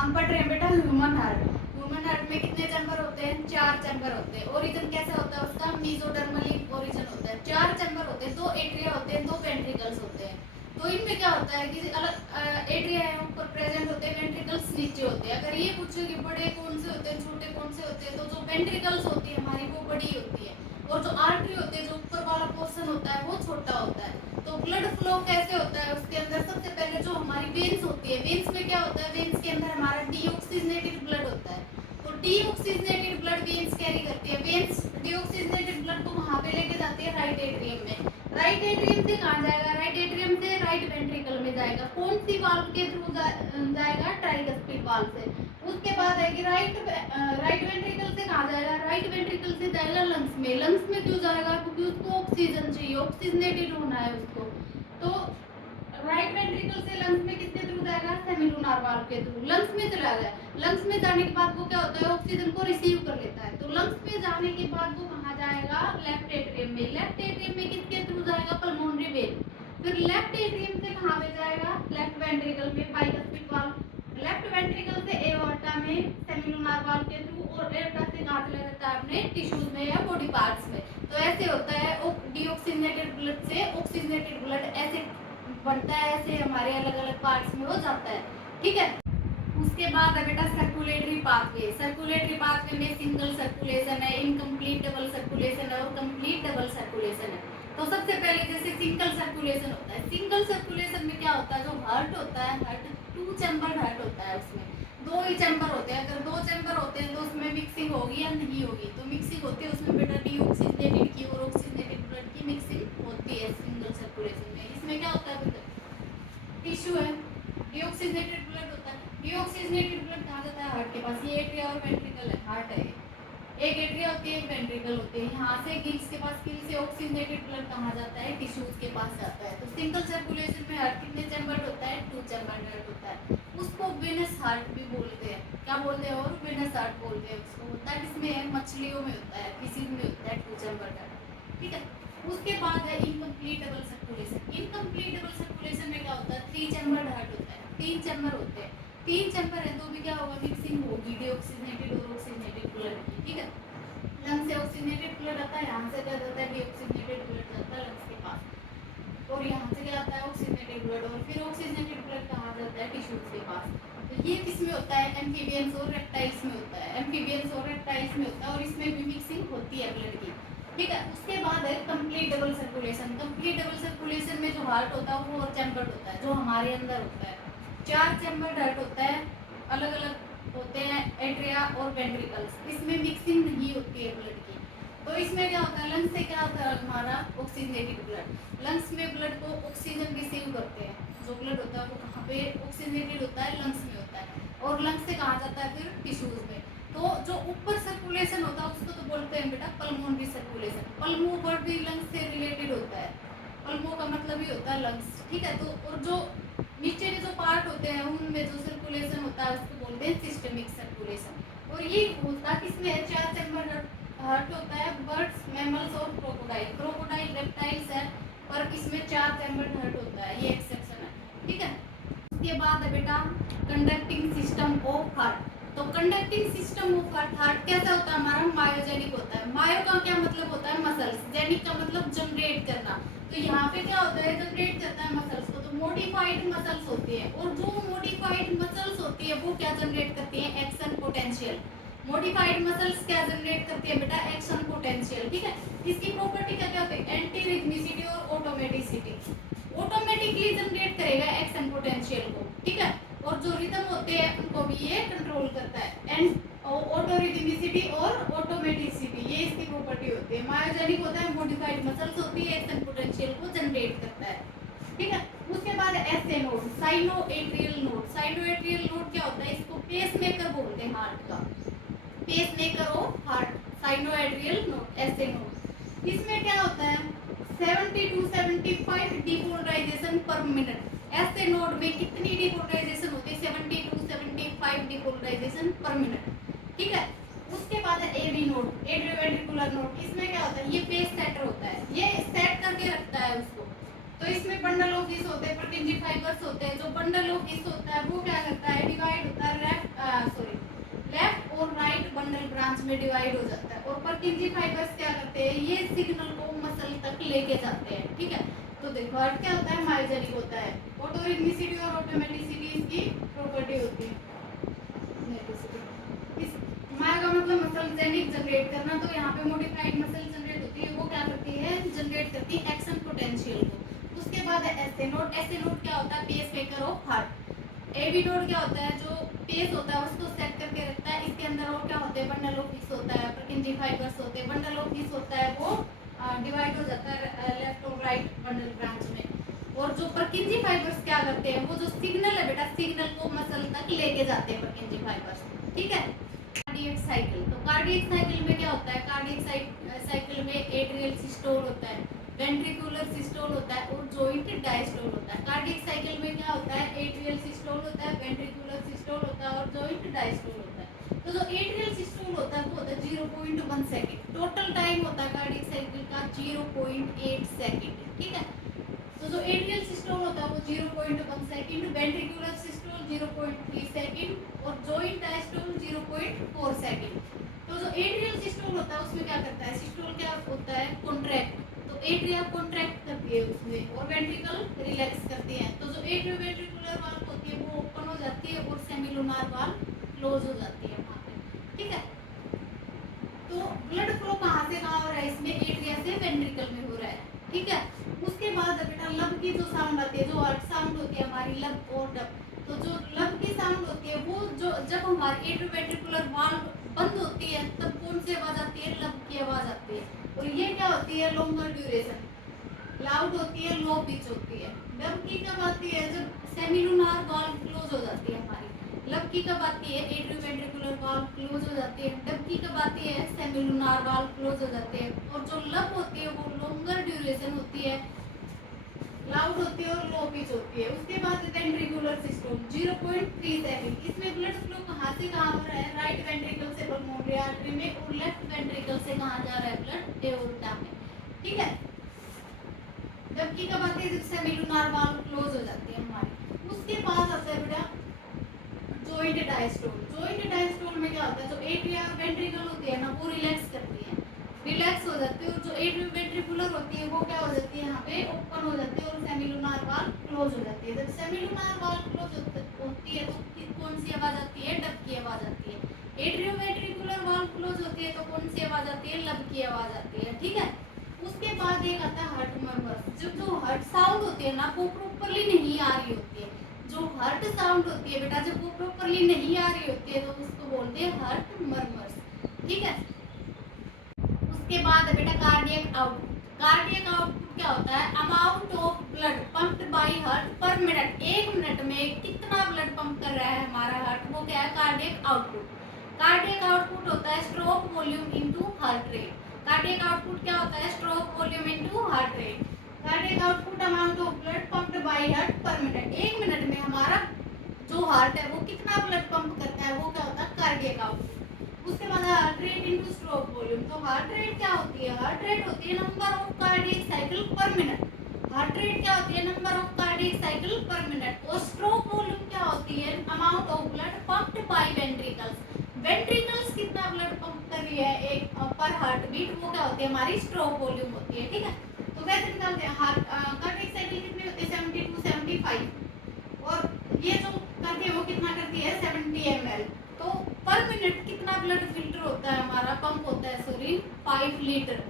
हम पढ़ रहे हैं बेटा ह्यूमन हार्ट। ह्यूमन हार्ट में कितने चैम्बर होते हैं? 4 चैम्बर होते हैं। ओरिजिन कैसा होता है उसका? मेसोडर्मली ओरिजिन होता है। 4 चैम्बर होते हैं, 2 एट्रिया होते हैं, 2 वेंट्रिकल्स होते हैं। तो इनमें क्या होता है कि अलग एट्रिया है ऊपर प्रेजेंट होते हैं, वेंट्रिकल्स नीचे होते हैं। अगर ये पूछो कि बड़े कौन से होते हैं, छोटे कौन से होते हैं, तो जो वेंट्रिकल्स होती है हमारी वो बड़ी होती है, और जो आर्टरी होती है, जो ऊपर वाला पोर्शन होता है, वो छोटा होता है। तो ब्लड फ्लो कैसे होता है उसके अंदर? सबसे पहले जो हमारी वेन्स होती है, वेन्स में क्या होता है? वेन्स के अंदर हमारा डीऑक्सीजनेटेड ब्लड होता है। तो डीऑक्सीजनेटेड ब्लड वेन्स कैरी करती है। वेन्स डीऑक्सीजनेटेड ब्लड को वहां पे लेके जाती है राइट एट्रियम में। राइट एट्रियम से कहाँ जाएगा? राइट एट्रियम से राइट वेंट्रिकल में जाएगा। कौन सी वाल्व के थ्रू जाएगा? ट्राइकस्पिड वाल्व से। उसके बाद है कि राइट वेंट्रिकल से कहाँ जाएगा? राइट वेंट्रिकल से जाएगा लंग्स में। लंग्स में क्यों जाएगा? क्योंकि उसको ऑक्सीजन चाहिए, ऑक्सीजनेटेड होना है उसको। तो राइट वेंट्रिकल से लंग्स में किसके थ्रू जाएगा? सेमिलुनार वाल्व के थ्रू। लंग्स में चला गया। लंग्स में जाने के बाद वो क्या होता है? ऑक्सीजन को रिसीव कर लेता है। तो लंग्स में जाने के बाद वो कहाँ जाएगा? लेफ्ट एट्रियम में। लेफ्ट एट्रियम में किसके थ्रू जाएगा? Pulmonary vein. फिर लेफ्ट एट्रियम से कहाँ पे जाएगा? लेफ्ट वेंट्रिकल में, बाइकस्पिड वाल्व। लेफ्ट वेंट्रिकल से एओर्टा में सेमिलुनार वाल्व के थ्रू, और एओर्टा से कहाँ चला जाता है? अपने टिश्यूज में या बॉडी पार्ट्स में। तो ऐसे होता है डीऑक्सीजनेटेड ब्लड से ऑक्सीजनेटेड ब्लड ऐसे बढ़ता है, ऐसे हमारे अलग अलग पार्ट्स में हो जाता है। ठीक है। उसके बाद है बेटा सर्कुलेटरी पाथवे। सर्कुलेटरी पाथवे में सिंगल सर्कुलेशन है, इनकम्प्लीट डबल सर्कुलेशन है और कंप्लीट डबल सर्कुलेशन है। तो सबसे पहले जैसे सिंगल सर्कुलेशन होता है, सिंगल सर्कुलेशन में क्या होता है? जो हार्ट होता है, हार्ट 2 चैम्बर हार्ट होता है, उसमें 2 ही चैम्बर होते हैं। अगर 2 चैम्बर होते हैं तो उसमें मिक्सिंग होगी या नहीं होगी? तो मिक्सिंग होती है उसमें बेटा, डीऑक्सीजनेटेड की और ऑक्सीजनेटेड ब्लड की मिक्सिंग होती है सिंगल सर्कुलेशन में। इसमें क्या होता है बेटा? टिश्यू है, डीऑक्सीजनेटेड ब्लड होता है। डीऑक्सीजनेटेड ब्लड कहाँ जाता है? हार्ट के पास। ये एट्रिया और वेंट्रिकल है, हार्ट है। एक एट्रिया होती है, एक वेंट्रिकल होती है। यहाँ से गिल्स के पास, गिल से ऑक्सीजनेटेड ब्लड कहाँ जाता है? टिश्यूज के पास जाता है। तो सिंगल सर्कुलेशन में हार्ट कितने चैम्बर्ड होता है? 2 चैम्बर्ड हार्ट होता है। उसको वेनस हार्ट भी बोलते हैं। क्या बोलते हैं? और वेनस हार्ट बोलते हैं उसको। होता है किसमें है? मछलियों में होता है, फिशिज में होता है 2 चैम्बर्ड हार्ट। ठीक है। उसके बाद है incomplete double circulation. Incomplete double circulation में क्या होता है? 3 चैम्बर्ड हार्ट होता है। 3 चैम्बर होते हैं। 3 चैम्बर है तो भी क्या होगा? मिक्सिंग होगी डीऑक्सीजनेटेड और ऑक्सीजनेटेड ब्लड की। ठीक है। लंग से ऑक्सीजनेटेड ब्लड आता है, यहाँ से क्या जाता है? डीऑक्सीजनेटेड ब्लड जाता है लंग्स के पास, और यहाँ से क्या आता है? ऑक्सीजनेटेड ब्लड, और फिर ऑक्सीजनेटेड ब्लड कहाँ जाता है? टिश्यूज के पास। तो ये किसमें होता है? एम्फीबियंस और रेप्टाइल्स में होता है। एम्फीबियंस और रेप्टाइल्स में होता है, और इसमें भी मिक्सिंग होती है ब्लड की। ठीक है। उसके बाद है complete double circulation. Complete double circulation में जो हार्ट होता है वो और चैम्बर्ड होता है, जो हमारे अंदर होता है। 4 चैम्बर्ड हार्ट होता है, अलग अलग होते हैं एट्रिया और वेंट्रिकल्स। इसमें मिक्सिंग नहीं होती है ब्लड की। तो इसमें क्या होता है? लंग्स से क्या होता है हमारा? Oxygenated blood. लंग्स में ब्लड को ऑक्सीजन रिसीव करते हैं। जो ब्लड होता है वो कहाँ पे ऑक्सीजनेटेड होता है? लंग्स में होता है। और लंग्स से कहाँ जाता है? फिर टिश्यूज में। तो जो ऊपर सर्कुलेशन होता है उसको तो बोलते हैं बेटा पल्मोनरी सर्कुलेशन। पल्मो वर्ड भी लंग्स से रिलेटेड होता है। पल्मो का मतलब ही होता है लंग्स। ठीक है। तो और जो नीचे के जो पार्ट होते हैं उनमें जो सर्कुलेशन होता है उसको बोलते हैं सिस्टमिक सर्कुलेशन। और ये होता किसमें है? 4 चैम्बर हार्ट होता है बर्ड्स, मैमल्स और क्रोकोडाइल। क्रोकोडाइल रेप्टाइल्स है, पर इसमें 4 चैम्बर हार्ट होता है, ये एक्सेप्शन है। ठीक है। उसके बाद है बेटा कंडक्टिंग सिस्टम ऑफ हार्ट। तो conducting system of heart, heart कैसा होता है हमारा? मायोजेनिक होता है। मायो का क्या मतलब होता है? मसल्स। जेनिक का मतलब जनरेट करना। तो यहाँ पे क्या होता है? जनरेट करता है मसल्स को। तो मोडिफाइड मसल्स होती है, और जो मोडिफाइड मसल्स होती है वो क्या जनरेट करती है? Action potential. मोडिफाइड मसल्स क्या जनरेट करती है बेटा? Action potential. ठीक है। इसकी प्रॉपर्टी क्या क्या होती है? एंटी रिथमिसिटी और ऑटोमेटिसिटी। ऑटोमेटिकली जनरेट करेगा एक्शन पोटेंशियल को। ठीक है। और जो रिदम होते हैं उनको भी ये कंट्रोल करता है। एंड ऑटोरिथमिसिटी और ऑटोमेटिसिटी, ये इसकी प्रॉपर्टी होती है। मायोजेनिक होता है, मोडिफाइड मसल्स होती है, एक्शन पोटेंशियल को जनरेट करता है। ठीक है। उसके बाद SA node, cyano atrial node. Cyano atrial node क्या होता है? इसको पेसमेकर बोलते हैं हार्ट का। Pacemaker of heart, cyano atrial node, SA node. इसमें क्या होता है? 70 to 75 डिपोलराइजेशन पर मिनट। ऐसे नोड में कितनी डिपोलराइजेशन होती है? 70 to 75 डिपोलराइजेशन पर मिनट। ठीक है। उसके बाद है एवी नोड, एट्रियोवेंट्रिकुलर नोड। इसमें क्या होता है? ये पेस सेटर होता है, ये सेट करके रखता है उसको। तो इसमें बंडल ऑफ हिस होते हैं, प्रोटीन फाइबर्स होते हैं। जो बंडल ऑफ हिस होता है वो क्या करता है? डिवाइड होता है ब्रांच में डिवाइड हो जाता है। और पर्किंजी फाइबर्स क्या करते हैं, ये सिग्नल को मसल तक लेके जाते हैं, ठीक है। तो देखो हार्ट क्या होता है, मायोजेनिक होता है। ऑटोरिथमिसिटी और ऑटोमेटिसिटी इसकी प्रॉपर्टी होती है। इस मायो का मतलब मसल जेनिक जनरेट करना, तो यहाँ पे मॉडिफाइड मसल जनरेट होती है, वो क्या करती है, जनरेट करती है एक्शन पोटेंशियल को। उसके बाद है एसए नोड। एसए नोड क्या होता है, pacemaker of heart. AB node क्या होता है, जो पेस होता है उसको सेट करके रखता है। इसके अंदर और क्या होते हैं, बंडल ऑफ हिस्स होता है, पर्किंजी फाइबर्स होते हैं। बंडल ऑफ हिस्स होता है वो डिवाइड हो जाता है लेफ्ट और राइट बंडल ब्रांच में। और जो पर्किंजी फाइबर्स क्या करते हैं, वो जो सिग्नल है बेटा, सिग्नल को मसल तक लेके जाते हैं पर्किंजी फाइबर्स, ठीक है। कार्डियक साइकिल, तो कार्डियक साइकिल में क्या होता है, कार्डियक साइकिल में एट्रियल सिस्टोल होता है, वेंट्रिकुलर सिस्टोल होता है और जॉइंट डायस्टोल होता है। कार्डियक साइकिल में क्या होता है, एट्रियल सिस्टोल होता है, वेंट्रिकुलर सिस्टोल होता है और जॉइंट डायस्टोल होता है। तो जो एट्रियल सिस्टोल होता है वो होता है 0.1 सेकंड। टोटल टाइम होता है कार्डियक साइकिल का 0.8 सेकंड, ठीक है। तो जो एट्रियल सिस्टोल होता है वो 0.1 सेकंड, वेंट्रिकुलर सिस्टोल 0.3 सेकंड और जॉइंट डायस्टोल 0.4 सेकंड। तो जो एट्रियल सिस्टोल होता है उसमें क्या करता है, सिस्टोल क्या होता है, कॉन्ट्रैक्ट, तो एट्रिया कॉन्ट्रैक्ट करती है उसमें और वेंट्रिकल रिलैक्स करती है। तो जो एट्रियो वेंट्रिकुलर वाल्व होती है वो ओपन हो जाती है और सेमिलुनार वाल्व क्लोज हो जाती है वहाँ पे, ठीक है। तो ब्लड फ्लो कहाँ से कहाँ हो रहा है, इसमें एट्रिया से वेंट्रिकल में हो रहा है, ठीक है। उसके बाद बेटा लब की जो साउंड आती है, जो हर्ट साउंड होती है हमारी, लब और डब। तो जो लब की साउंड होती है वो जो जब हमारी एट्रियोवेंट्रिकुलर वाल्व बंद होती है तब कौन सी आवाज आती है, लब की आवाज आती है। और ये क्या होती है, लॉन्गर ड्यूरेशन, लाउड होती है, लो पिच होती है। डब की कब आती है, जब सेमिलुनार वाल्व क्लोज हो जाती है हमारी। लब की कब आती है, एट्रियोवेंट्रिकुलर वाल्व क्लोज हो जाती है। डब की कब आती है, सेमिलुनार वाल्व क्लोज हो जाते हैं। और जो लब होती है वो लॉन्गर ड्यूरेशन होती है, लाउड होती है और लो पिच होती है। उसके बाद वेंट्रिकुलर सिस्टम 0.3 सेकंड। इसमें ब्लड फ्लो कहाँ से कहाँ हो रहा है, राइट वेंट्रिकल से पल्मोनरी आर्टरी में और लेफ्ट वेंट्रिकल से कहाँ जा रहा है, ब्लड एओर्टा में, ठीक है। जबकि कब आती है, जब सेमिलुनार वाल्व क्लोज हो जाती है हमारी। उसके बाद आता है बेटा जॉइंट डायस्टोल। जॉइंट डायस्टोल में क्या होता है, जो एट्रिया और वेंट्रिकल होती है ना वो रिलैक्स करती है, रिलैक्स हो जाती है। और जो एट्रियोवेंट्रिकुलर होती है वो क्या हो जाती है, यहाँ पे ओपन हो जाती है और सेमिलुनार वाल्व क्लोज हो जाती है। जब सेमिलुनार वाल्व क्लोज होती है तो कौन सी आवाज आती है, डब की आवाज आती है। एट्रियोवेंट्रिकुलर वाल्व क्लोज होती है तो कौन सी आवाज आती है, लब की आवाज आती है, ठीक है। उसके बाद एक आता है हर्ट मर्मर। जब जो हर्ट साउंड होती है ना वो प्रॉपरली नहीं आ रही होती है, जो हर्ट साउंड होती है बेटा जब वो प्रॉपरली नहीं आ रही होती है तो उसको बोलते हैं हर्ट मर्मर्स, ठीक है। उसके बाद है बेटा कार्डियक आउटपुट। कार्डियक आउटपुट क्या होता है, amount of blood pumped by heart पर मिनट। एक मिनट में कितना ब्लड पंप कर रहा है हमारा हार्ट, वो क्या है, कार्डियक आउटपुट। कार्डियक आउटपुट होता है stroke volume into heart rate. Cardiac output क्या होता है, stroke volume into heart rate. Cardiac output amount of blood pumped by heart पर मिनट। एक मिनट में हमारा जो हार्ट है वो कितना ब्लड पंप करता है, वो क्या होता है, कार्डियक आउटपुट। उसके बाद heart rate into stroke volume. तो हार्ट रेट क्या होती है, हार्ट रेट होती है number of cardiac cycle per minute. Heart rate क्या होती है, number of cardiac cycle per minute. और स्ट्रोक वॉल्यूम क्या होती है, amount of blood pumped by ventricles. Ventricles कितना ब्लड पंप कर रही है एक पर हार्ट बीट, वो क्या होती है, हमारी स्ट्रोक वॉल्यूम होती है, ठीक है। तो वैसे निकालते हैं कार्डियक साइकिल कितनी होती है, 70 to 75। और ये जो करती है वो कितना करती है, 70 ml। तो पर मिनट कितना ब्लड फिल्टर होता है हमारा, पंप होता है, सॉरी 5 लीटर।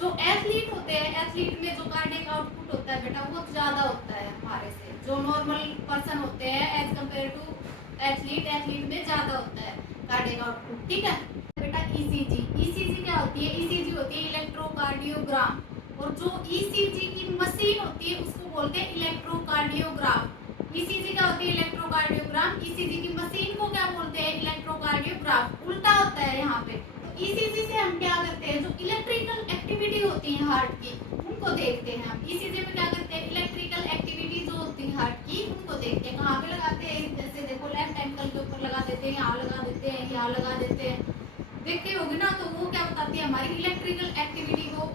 जो एथलीट होते हैं, एथलीट में जो कार्डियक आउटपुट होता है बेटा वो ज़्यादा होता है हमारे से, जो नॉर्मल पर्सन होते हैं as compare to athlete, athlete में ज़्यादा होता है कार्डियक आउटपुट, ठीक है बेटा। ईसीजी, ईसीजी क्या होती है, ईसीजी होती है इलेक्ट्रोकार्डियोग्राम। और जो ईसीजी की मशीन होती है उसको बोलते हैं इलेक्ट्रोकार्डियोग्राम। ईसीजी क्या होती है, इलेक्ट्रोकार्डियोग्राम। ईसीजी की मशीन को क्या बोलते हैं, इलेक्ट्रोकार्डियोग्राफ। उल्टा होता है यहाँ पे। तो ईसीजी से हम क्या करते हैं, जो इलेक्ट्रिकल एक्टिविटी होती है हार्ट की उनको देखते हैं हम। ईसीजी में क्या करते हैं, इलेक्ट्रिकल एक्टिविटी जो होती है हार्ट की उनको देखते हैं। कहाँ पे लगाते हैं, जैसे देखो लेफ्ट एंकल के ऊपर लगा देते हैं, यहाँ लगा देते हैं, यहाँ लगा देते हैं, देखते होगे ना। तो वो क्या बताती है, हमारी इलेक्ट्रिकल एक्टिविटी को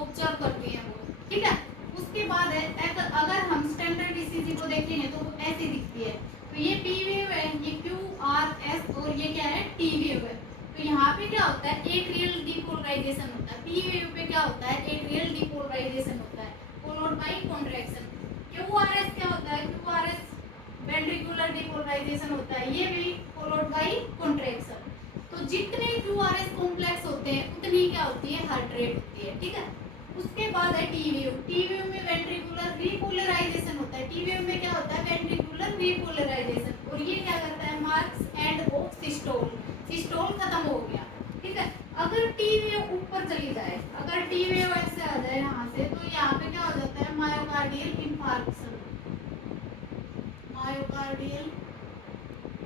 ऑब्जर्व करती है वो, ठीक है। उसके बाद है अगर हम स्टैंडर्ड ईसीजी को देखेंगे तो वो ऐसी दिखती है। तो ये पी वेव है, ये क्यू आर एस और ये क्या है, टी वेव है। तो यहाँ पे क्या होता है, एट्रियल डीपोलराइजेशन होता है। पी वेव पे क्या होता है, एट्रियल डीपोलराइजेशन होता है फॉलोड बाय कॉन्ट्रैक्शन। क्यूआरएस क्या होता है, क्यूआरएस वेंट्रिकुलर डीपोलराइजेशन होता है, ये भी फॉलोड बाय कॉन्ट्रैक्शन। तो जितने क्यूआरएस कॉम्प्लेक्स होते हैं उतनी क्या होती है, हार्ट रेट होती है, ठीक है। उसके बाद है टी वेव। टी वेव में वेंट्रिकुलर रिपोलराइजेशन होता है। टी वेव में क्या होता है, वेंट्रिकुलर रिपोलराइजेशन। और ये क्या करता है, marks end of systole. Systole खत्म हो गया, ठीक है। अगर टी वेव ऊपर चली जाए, अगर टी वेव ऐसे आ जाए यहाँ से, तो यहाँ पे क्या हो जाता है, मायोकार्डियल इंफार्क्शन। Myocardial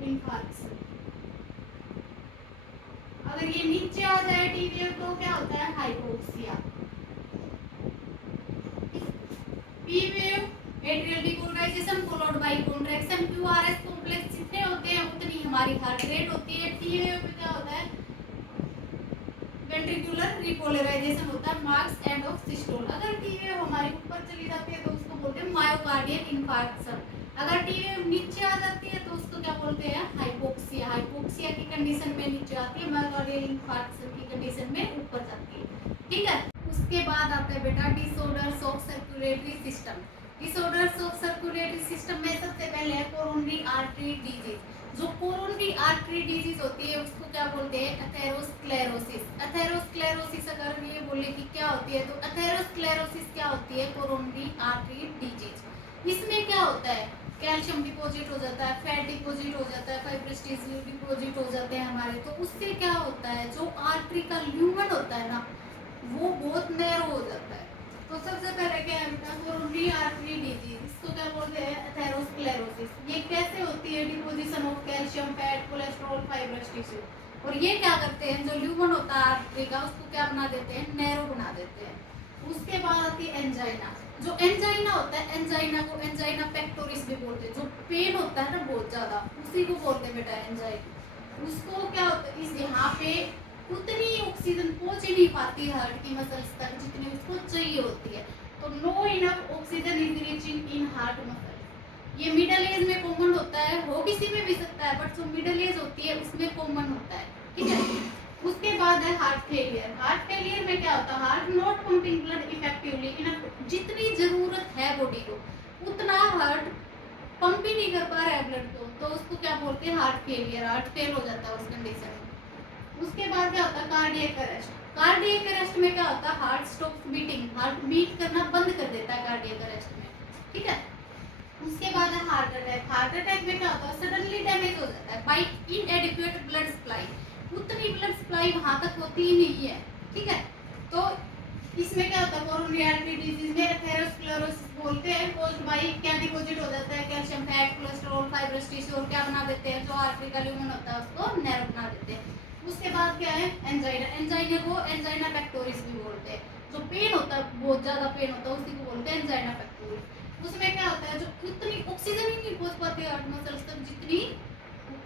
infarction. अगर ये नीचे आ जाए टी वेव तो क्या होता है, hypoxia. P wave atrial depolarisation followed by contraction. QRS complex जितने होते हैं उतनी हमारी हार्ट रेट होती है। टी वेव में क्या होता है, वेंट्रिकुलर रिपोलराइजेशन होता है, मार्क्स एंड ऑफ सिस्टोल। अगर टी वेव हमारी ऊपर चली जाती है तो उसको बोलते हैं मायोकार्डियल इंफार्क्शन। अगर टी वेव नीचे आ जाती है तो उसको क्या बोलते हैं, हाइपोक्सिया। हाइपोक्सिया की कंडीशन में नीचे आती है, मायोकार्डियल इंफार्क्शन की कंडीशन में ऊपर जाती है, ठीक है। उसके बाद आता है बेटा disorders of circulatory system. Disorders of circulatory system में सबसे पहले है कोरोनरी आर्टरी डिजीज। जो कोरोनरी आर्टरी डिजीज होती है उसको क्या बोलते हैं, एथेरोस्क्लेरोसिस। एथेरोस्क्लेरोसिस अगर ये बोले कि क्या होती है, तो एथेरोस्क्लेरोसिस क्या होती है, कोरोनरी आर्टरी डिजीज। इसमें क्या होता है, कैल्शियम डिपॉजिट हो जाता है, फैट डिपॉजिट हो जाता है, फाइब्रस टिश्यू डिपॉजिट हो जाते हैं हमारे। तो उससे क्या होता है, जो आर्टरी का ल्यूमन होता है ना, वो बहुत नैरो हो जाता है। तो सबसे पहले क्या है बेटा, कोरोनरी आर्टरी डिजीज, इसको क्या बोलते हैं, एथेरोस्क्लेरोसिस। ये कैसे होती है, deposition of calcium, fat, cholesterol, fibrous tissue. और ये क्या करते हैं, जो ल्यूमन होता है आर्टरी का, उसको क्या बना देते हैं, नैरो बना देते हैं। उसके बाद आती है एंजाइना। जो एंजाइना होता है, एंजाइना को एंजाइना पेक्टोरिस भी बोलते हैं। जो पेन होता है ना बहुत ज्यादा, उसी को बोलते हैं बेटा एंजाइना। उसको क्या होता है, इस यहाँ पे उतनी ऑक्सीजन पहुंच ही नहीं पाती हार्ट की मसल्स तक जितनी उसको चाहिए होती है। तो no enough oxygen is reaching in heart muscle. ये मिडिल एज में कॉमन होता है, हो किसी में भी सकता है, बट जो मिडिल एज होती है उसमें कॉमन होता है, ठीक है। उसके बाद है हार्ट फेलियर। हार्ट फेलियर में क्या होता है, heart not pumping blood effectively enough. जितनी जरूरत है बॉडी को उतना हार्ट पंप ही नहीं कर पा रहा है ब्लड को, तो उसको क्या बोलते हैं, हार्ट फेलियर। हार्ट फेल हो जाता है उस कंडीशन में। उसके बाद क्या होता है, कार्डियक अरेस्ट। कार्डियक अरेस्ट में क्या होता है, heart stops beating, heart beat करना बंद कर देता है कार्डियक अरेस्ट में, ठीक है। उसके बाद है हार्ट अटैक। हार्ट अटैक में क्या होता है, सडनली डैमेज हो जाता है बाय इनएडिक्वेट ब्लड सप्लाई। उतनी ब्लड सप्लाई वहां तक होती ही नहीं है, ठीक है। तो इसमें क्या होता है, कोरोनरी आर्टरी डिजीज में एथेरोस्क्लेरोसिस बोलते हैं, कॉज्ड बाय क्या डिपॉजिट हो जाता है, calcium, fat, cholesterol, fibrous tissue. और क्या बना देते हैं, जो आर्टरी का ल्यूमन होता है उसको नैरो बना देते हैं। उसके बाद क्या है, एंजाइना। एंजाइना को एंजाइना पेक्टोरिस भी बोलते हैं। जो पेन होता है, बहुत ज्यादा पेन होता है, उसी को बोलते हैं एंजाइना पेक्टोरिस। उसमें क्या होता है, जो उतनी ऑक्सीजन ही नहीं पहुंच पाती हार्ट मसल्स तक जितनी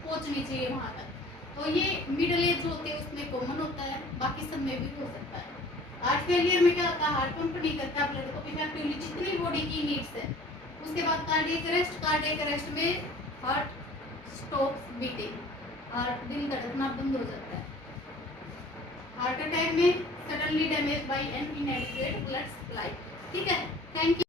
पहुंचनी चाहिए वहां तक। तो ये मिडिल एज जो होती है उसमें कॉमन होता है, बाकी सब में भी हो सकता है। हार्ट फेलियर में क्या होता है, हार्ट पंप नहीं करता ब्लड को इफेक्टिवली जितनी बॉडी की नीड्स है। उसके बाद कार्डियक अरेस्ट। कार्डियक अरेस्ट में हार्ट स्टॉप्स बीटिंग, हार्ट दिल धड़कना बंद हो जाता है। हार्ट अटैक में suddenly damage by an inadequate blood supply, ठीक है। Thank you.